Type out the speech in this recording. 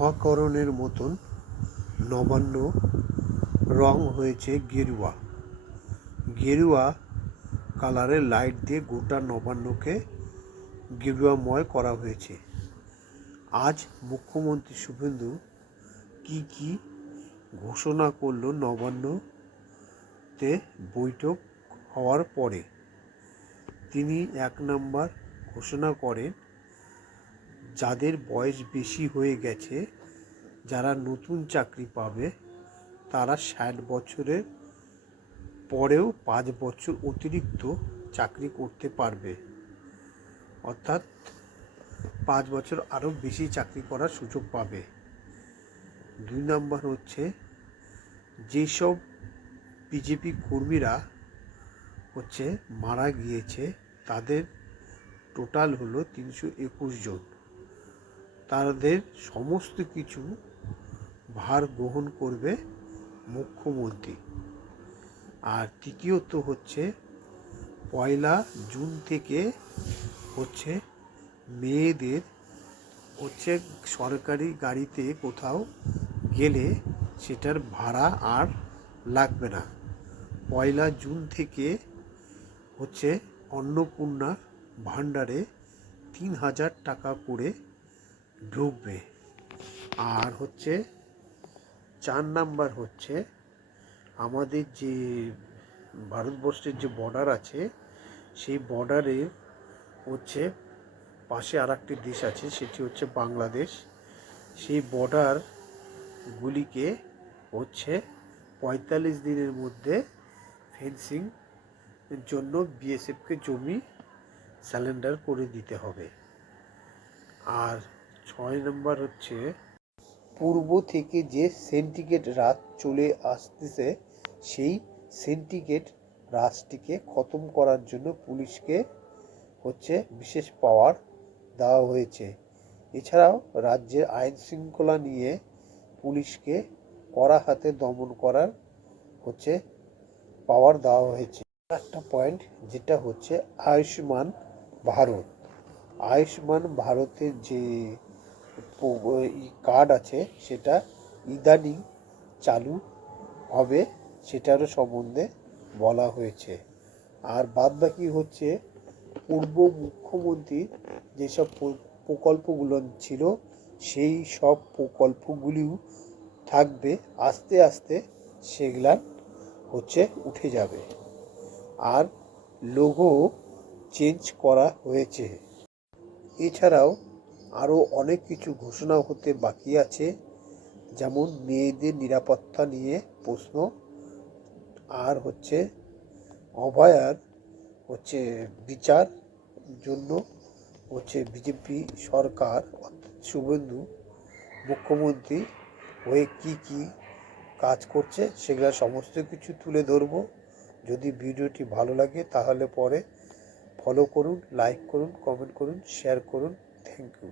মহাকরণের মতন নবান্ন রং হয়েছে গেরুয়া। গেরুয়া কালারের লাইট দিয়ে গোটা নবান্নকে গেরুয়াময় করা হয়েছে। আজ মুখ্যমন্ত্রী শুভেন্দু কি ঘোষণা করল নবান্নতে বৈঠক হওয়ার পরে। তিনি 1 নম্বর ঘোষণা করেন, যাদের বয়স বেশি হয়ে গেছে, যারা নতুন চাকরি পাবে, তারা 60 বছরের পরেও 5 বছর অতিরিক্ত চাকরি করতে পারবে, অর্থাৎ 5 বছর আরও বেশি চাকরি করার সুযোগ পাবে। 2 নম্বর হচ্ছে, যেসব বিজেপি কর্মীরা মারা গিয়েছে, তাদের টোটাল হলো 321 জন। তাদের সমস্ত কিছু ভার গ্রহণ করবে মুখ্যমন্ত্রী। আর তৃতীয়ত হচ্ছে, 1 জুন থেকে মেয়েদের সরকারি গাড়িতে কোথাও গেলে সেটার ভাড়া আর লাগবে না। 1 জুন থেকে অন্নপূর্ণা ভাণ্ডারে 3000 টাকা করে ঢুকবে। আর 4 নাম্বার হচ্ছে, আমাদের যে ভারতবর্ষের যে বর্ডার আছে, সেই বর্ডারের পাশে আর একটি দেশ আছে, সেটি হচ্ছে বাংলাদেশ। সেই বর্ডারগুলিকে 45 দিনের মধ্যে ফেন্সিং এর জন্য বিএসএফকে জমি স্যালেন্ডার করে দিতে হবে। আর 6 নম্বর হচ্ছে, পূর্ব থেকে যে সিন্ডিকেট রাজ চলে আসতেছে, সেই সিন্ডিকেট রাজটিকে খতম করার জন্য পুলিশকে বিশেষ পাওয়ার দেওয়া হয়েছে। এছাড়াও রাজ্যের আইন শৃঙ্খলা নিয়ে পুলিশকে কড়া হাতে দমন করার পাওয়ার দেওয়া হয়েছে। একটা পয়েন্ট, যেটা আয়ুষ্মান ভারত। আয়ুষ্মান ভারতের যে কার্ড আছে, সেটা ইদানিং চালু হবে, সেটারও সম্বন্ধে বলা হয়েছে। আর বাদবাকি পূর্ব মুখ্যমন্ত্রীর যেসব প্রকল্পগুলো ছিল, সেই সব প্রকল্পগুলিও থাকবে। আস্তে আস্তে সেগুলা উঠে যাবে। আর লোগো চেঞ্জ করা হয়েছে। এছাড়াও আরও অনেক কিছু ঘোষণা হতে বাকি আছে, যেমন মেয়েদের নিরাপত্তা নিয়ে প্রশ্ন। আর অভয়ার বিচার জন্য বিজেপি সরকার, শুভেন্দু মুখ্যমন্ত্রী হয়ে কি কাজ করছে, সেগুলো সমস্ত কিছু তুলে ধরবো। যদি ভিডিওটি ভালো লাগে তাহলে পরে ফলো করুন, লাইক করুন, কমেন্ট করুন, শেয়ার করুন। Thank you.